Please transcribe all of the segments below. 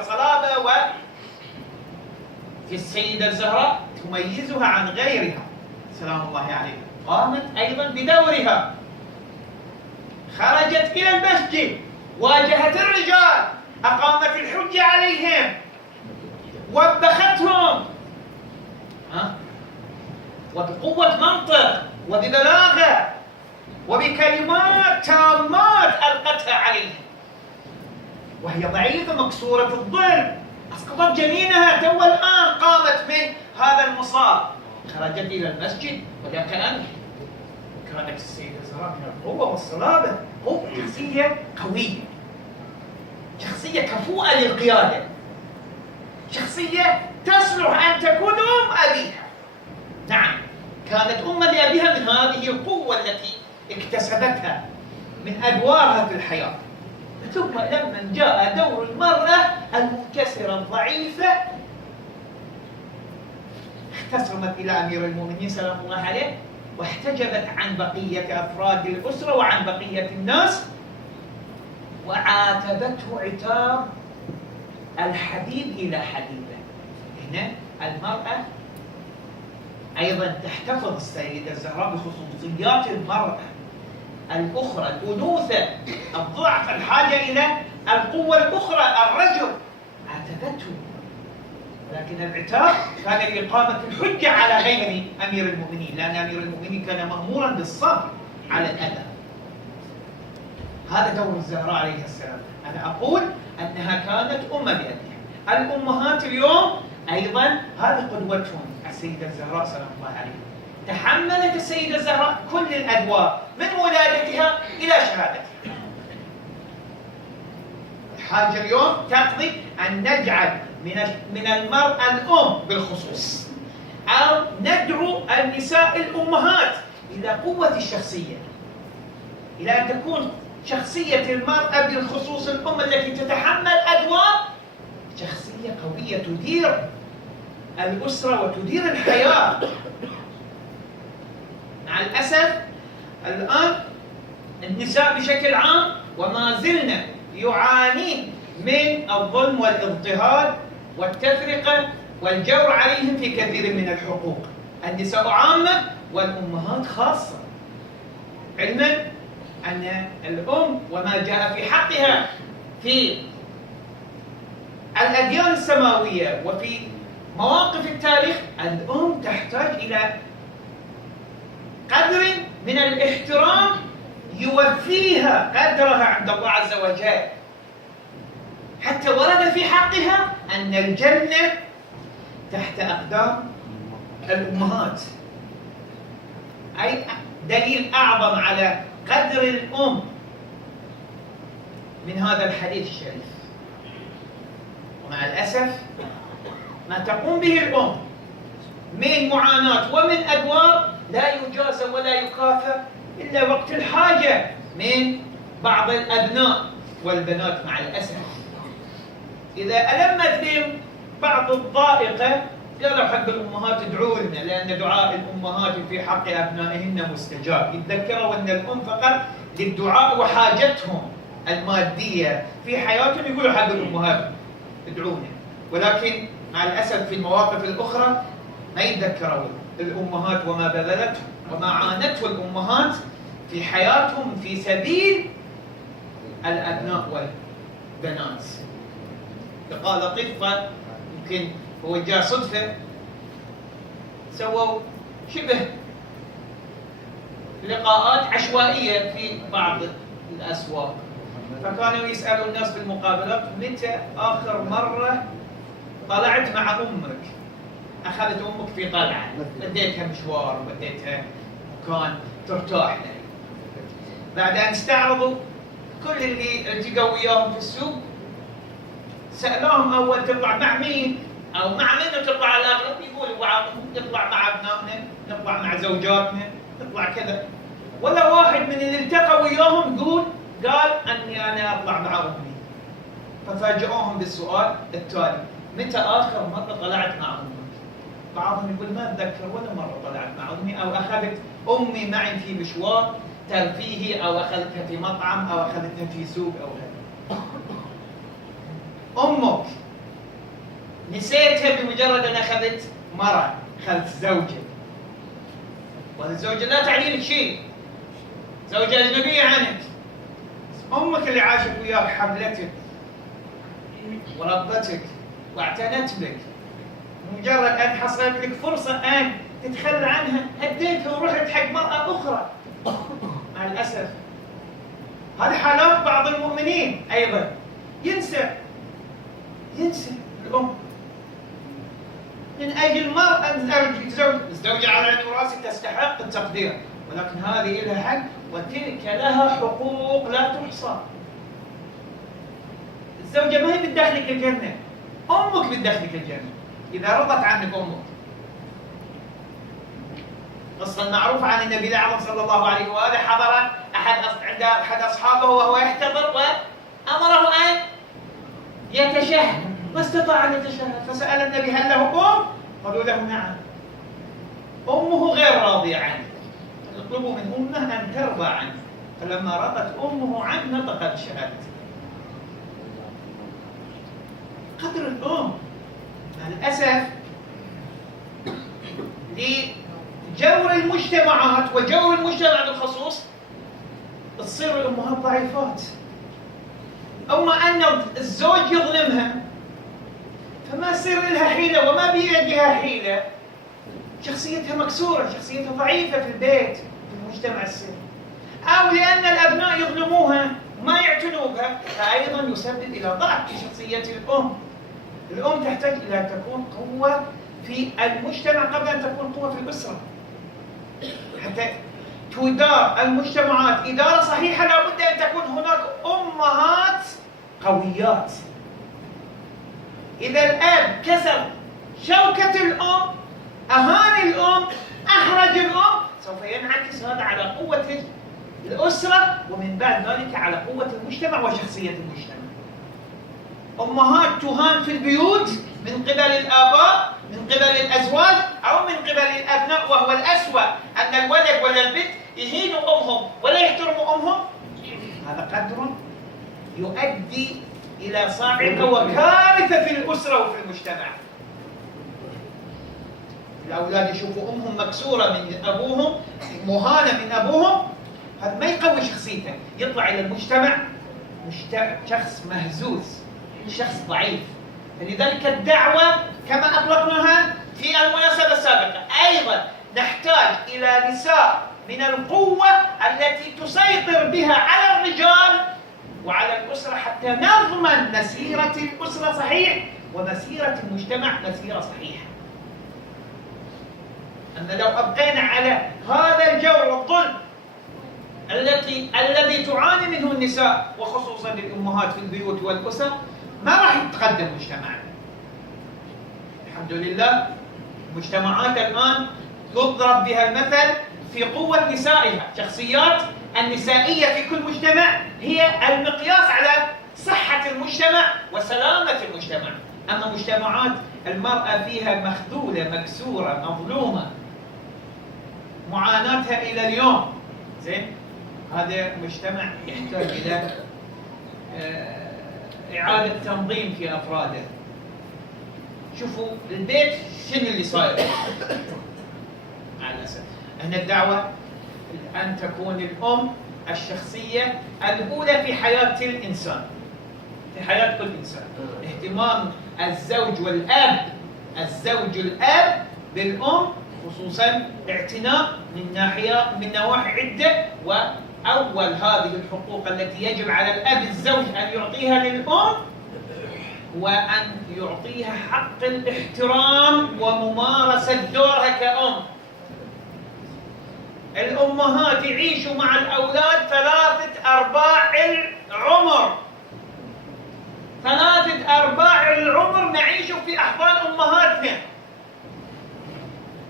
صلابة وفي السيدة الزهراء تميزها عن غيرها سلام الله عليها. قامت أيضا بدورها، خرجت إلى المسجد، واجهت الرجال، أقامت الحجة عليهم، وبختهم وبقوة منطق وببلاغة وبكلمات تامات ألقتها عليهم وهي ضعيفة مكسورة الظل، أسقطت جنينها تو الآن قامت من هذا المصاب، خرجت إلى المسجد ولا كانت السيدة الزهراء من القوة والصلابة، شخصية قوية، شخصية كفؤة للقيادة، شخصية تصلح أن تكون أم أبيها. نعم، كانت أما لأبيها من هذه القوة التي اكتسبتها من أدوارها في الحياة. ثم لما جاء دور المرأة المنكسرة الضعيفة اختصمت إلى أمير المؤمنين سلام الله عليه، واحتجبت عن بقية أفراد الأسرة وعن بقية الناس، وعاتبته عتاب الحبيب إلى حبيبه. هنا المرأة أيضا تحتفظ السيدة الزهراء بخصوصيات المرأة الأخرى، الأنوثة، الضعف، الحاجة إلى القوة الأخرى، الرجل، عاتبته، لكن العتاب كان لإقامة الحجة على غير أمير المؤمنين، لأن أمير المؤمنين كان مأمورا بالصبر على الأذى. هذا دور الزهراء عليه السلام. أنا أقول أنها كانت أم بأبيها. الأمهات اليوم أيضا هذه قدوتهم السيدة الزهراء سلام الله عليها. تحملت السيدة الزهراء كل الأدوار من ولادتها إلى شهادتها. الحاجة اليوم تقضي أن نجعل من المرأة الأم بالخصوص، أو ندعو النساء الأمهات إلى قوة الشخصية، إلى أن تكون شخصية المرأة بالخصوص الأم التي تتحمل أدوار، شخصية قوية تدير الأسرة وتدير الحياة. مع الأسف الآن النساء بشكل عام وما زلنا يعانين من الظلم والاضطهاد والتفرقة والجور عليهم في كثير من الحقوق، النساء عامة والأمهات خاصة، علما أن الأم وما جاء في حقها في الأديان السماوية وفي مواقف التاريخ، الأم تحتاج إلى قدر من الاحترام يوفيها قدرها عند الله عز وجل، حتى ورد في حقها أن الجنة تحت أقدام الأمهات. أي دليل أعظم على قدر الأم من هذا الحديث الشريف. ومع الأسف ما تقوم به الأم من معاناة ومن أدوار لا يجازى ولا يكافئ إلا وقت الحاجة من بعض الأبناء والبنات. مع الأسف إذا ألمت بهم بعض الضائقة قالوا حق الأمهات ادعوا لنا، لأن دعاء الأمهات في حق أبنائهن مستجاب. يتذكروا أن الأم فقط للدعاء وحاجتهم المادية في حياتهم يقولوا حق الأمهات ادعونا، ولكن مع الأسف في المواقف الأخرى ما يتذكروا الأمهات وما بذلته وما عانته الأمهات في حياتهم في سبيل الأبناء والبنات. قال طفل يمكن هو جاء صدفة، سووا شبه لقاءات عشوائية في بعض الأسواق، فكانوا يسألوا الناس في المقابلات متى آخر مرة طلعت مع أمك؟ أخذت أمك في طلعة، وديتها مشوار، وديتها مكان ترتاح له. بعد أن استعرضوا كل اللي التقوا وياهم في السوق، سألوهم أول تطلع مع مين؟ أو مع من تطلع؟ على الأغلب يقولوا بعضهم نطلع مع أبنائنا، نطلع مع زوجاتنا، نطلع كذا. ولا واحد من اللي التقوا وياهم قال أني أنا أطلع مع أمي. ففاجئوهم بالسؤال التالي: متى آخر مرة طلعت مع أمك؟ بعضهم يقول ما أتذكر ولا مرة طلعت مع أمي، أو أخذت أمي معي في مشوار ترفيهي، أو أخذتها في مطعم، أو أخذتها في سوق، أو هذا. أمك نسيتها بمجرد أن أخذت مرأة، أخذت زوجة، والزوجة لا تعني لك شيء، زوجة أجنبية عنك، أمك اللي عاشت وياك، حملتك وربتك واعتنت بك، مجرد أن حصلت لك فرصة أن تتخلى عنها هديتها ورحت حق مرأة أخرى. مع الأسف هذه حالات بعض المؤمنين أيضا، ينسى الأم من أجل مرأة الزوجة على عيني وراسي تستحق التقدير، ولكن هذه لها حق وتلك لها حقوق لا تحصى. الزوجة ما هي بتدخلك الجنة، أمك بتدخلك الجنة إذا رضت عنك أمك. قصة معروفة عن النبي الأعظم صلى الله عليه وآله، حضر عند أحد أصحابه وهو يحتضر وأمره أن يتشهد، ما استطاع أن يتشهد، فسأل النبي هل له أم؟ قالوا له نعم. أمه غير راضية عنه، اطلبوا من أمه أن ترضى عنه، فلما رضت أمه عنه نطقت شهادته. قدر الأم مع الأسف لجور المجتمعات وجور المجتمع بالخصوص تصير الأمهات ضعيفات، أما أن الزوج يظلمها فما يصير لها حيلة وما بيدها حيلة، شخصيتها مكسورة، شخصيتها ضعيفة في البيت في المجتمع السوري، أو لأن الأبناء يظلموها ما يعتنوا بها، فأيضا يسبب إلى ضعف في شخصية الأم. الأم تحتاج إلى أن تكون قوة في المجتمع قبل أن تكون قوة في الأسرة، حتى تدار المجتمعات إدارة صحيحة لابد أن تكون هناك أمهات قويات. إذا الأب كسر شوكة الأم، أهان الأم، أحرج الأم، سوف ينعكس هذا على قوة الأسرة ومن بعد ذلك على قوة المجتمع وشخصية المجتمع. أمهات تهان في البيوت من قبل الآباء، من قبل الأزواج، أو من قبل الأبناء، وهو الأسوأ أن الولد ولا البنت يهينوا أمهم ولا يحترموا أمهم، هذا قدر يؤدي إلى صاعقة وكارثة في الأسرة وفي المجتمع. الأولاد يشوفوا أمهم مكسورة من أبوهم، مهانة من أبوهم، هذا ما يقوي شخصيته، يطلع إلى المجتمع شخص مهزوز، شخص ضعيف. فلذلك الدعوة كما أطلقناها في المناسبة السابقة أيضا نحتاج إلى نساء من القوة التي تسيطر بها على الرجال وعلى الأسرة حتى نضمن مسيرة الأسرة صحيح ومسيرة المجتمع مسيرة صحيحة. أما لو أبقينا على هذا الجور والظلم الذي تعاني منه النساء وخصوصا الأمهات في البيوت والأسر، ما راح يتقدم مجتمعنا. الحمد لله مجتمعات الآن يضرب بها المثل في قوة نسائها، شخصيات النسائية في كل مجتمع هي المقياس على صحة المجتمع وسلامة المجتمع. أما مجتمعات المرأة فيها مخذولة، مكسورة، مظلومة، معاناتها إلى اليوم، زين، هذا مجتمع يحتاج إلى إعادة تنظيم في أفراده. شوفوا البيت شنو اللي صاير مع الأسف. هنا الدعوة أن تكون الأم الشخصية الأولى في حياة الإنسان، في حياة كل إنسان. اهتمام الزوج والأب، الزوج الأب بالأم خصوصا اعتناء من نواحي عدة، وأول هذه الحقوق التي يجب على الأب الزوج أن يعطيها للأم وأن يعطيها حق الاحترام وممارسة دورها كأم. الأمهات يعيشوا مع الأولاد 3/4 العمر، 3/4 العمر نعيش في أحضان أمهاتنا،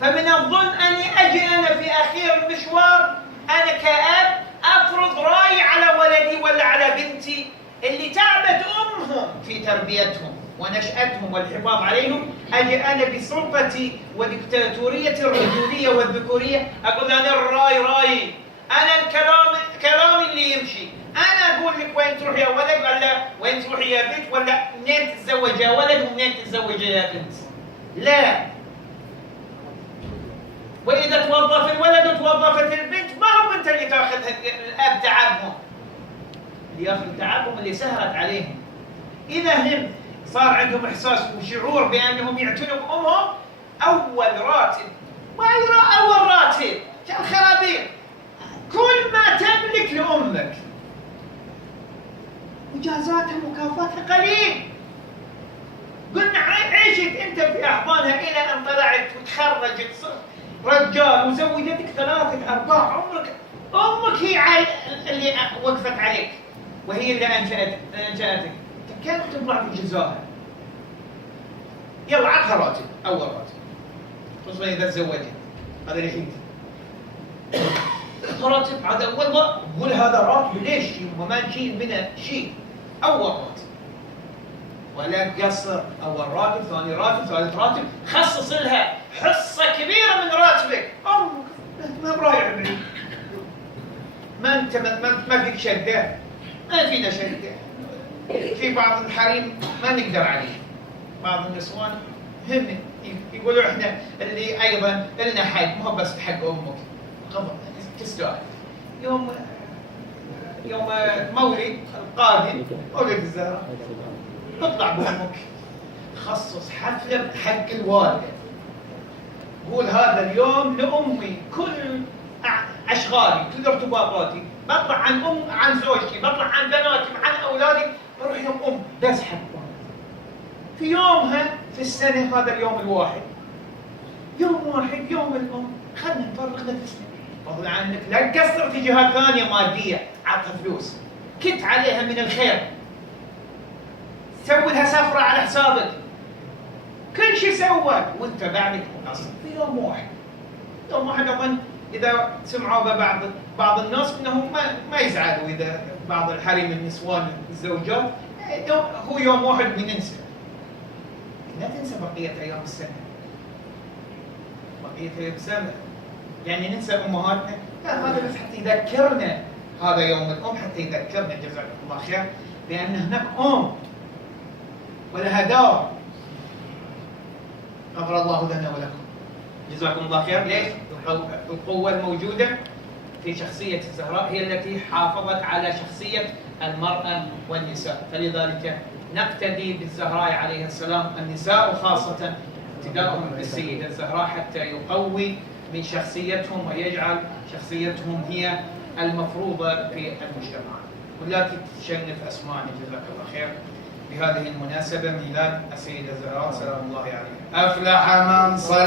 فمن الظلم أني أجي أنا في أخير المشوار أنا كأب أفرض رأيي على ولدي ولا على بنتي اللي تعبت أمهم في تربيتهم ونشأتهم والحفاظ عليهم، أجي أنا بسلطتي وديكتاتورية الرجولية والذكورية أقول أنا الرأي رأيي، أنا الكلام اللي يمشي، أنا أقول لك وين تروح يا ولد، ولا وين تروح يا بنت، ولا منين تتزوج يا ولد ومنين تتزوج يا بنت. لا. وإذا توظف الولد وتوظفت البنت، ما هو أنت اللي تاخذ الأب تعبهم، اللي ياخذ تعبهم اللي سهرت عليهم. إذا هم صار عندهم إحساس وشعور بأنهم يعتنوا بأمهم، أول راتب، ما أول راتب كالخرابيط، كل ما تملك لأمك، مجازاتها مكافاتها قليل. قلنا عيشت أنت في أحضانها إلى أن طلعت وتخرجت صرت رجال وزوجتك 3 4 عمرك، أمك هي اللي وقفت عليك وهي اللي أنشأتك. كيف تطلع في جزائها؟ يلا عطها راتب، أول راتب، خصوصا إذا تزوجت، هذا اللي يحيط راتب، هذا أول ما قول هذا راتب ليش؟ وما نشيل منه شيء، أول راتب. ولا تقصر، أول راتب، ثاني راتب، ثالث راتب، خصص لها حصة كبيرة من راتبك. ما برايح بعيد، ما أنت ما فيك شدة، ما فينا شدة. في بعض الحريم ما نقدر عليه، بعض النسوان هم يقولوا احنا اللي ايضا لنا حق، مو بس حق امك، تستاهل. يوم مولد القادم، مولد الزهراء، اطلع بامك، خصص حفله حق الوالده، قول هذا اليوم لامي، كل اشغالي، كل ارتباطاتي، بطلع عن زوجتي، بطلع عن بناتي، عن اولادي، بروح يوم بس حق في يومها في السنه، هذا اليوم الواحد، يوم واحد، يوم الام، خلنا نفرغ نفسنا. فضلا عنك لا تقصر في جهات ثانيه ماديه، عطها فلوس، كت عليها من الخير، سوي لها سفره على حسابك، كل شيء سوى وانت بعدك مقصر في يوم واحد. يوم واحد اظن اذا سمعوا بعض الناس انهم ما يزعلوا اذا بعض الحريم النسوان الزوجات هو يوم واحد بننسى. لا تنسى بقيه ايام السنه، بقيه ايام السنه، يعني ننسى امهاتنا؟ لا، هذا بس حتى يذكرنا، هذا يوم الام حتى يذكرنا جزاكم الله خير بان هناك ام ولها دار. غفر الله لنا ولكم، جزاكم الله خير. ليش؟ القوة الموجودة في شخصية الزهراء هي التي حافظت على شخصية المرأة والنساء، فلذلك نقتدي بالزهراء عليه السلام، النساء خاصة ابتداءهم بالسيدة الزهراء، حتى يقوي من شخصيتهم ويجعل شخصيتهم هي المفروضة في المجتمع. ولا تتشنف أسماءنا جزاك الله خير. بهذه المناسبة ميلاد السيدة الزهراء سلام الله عليها. أفلح من صلى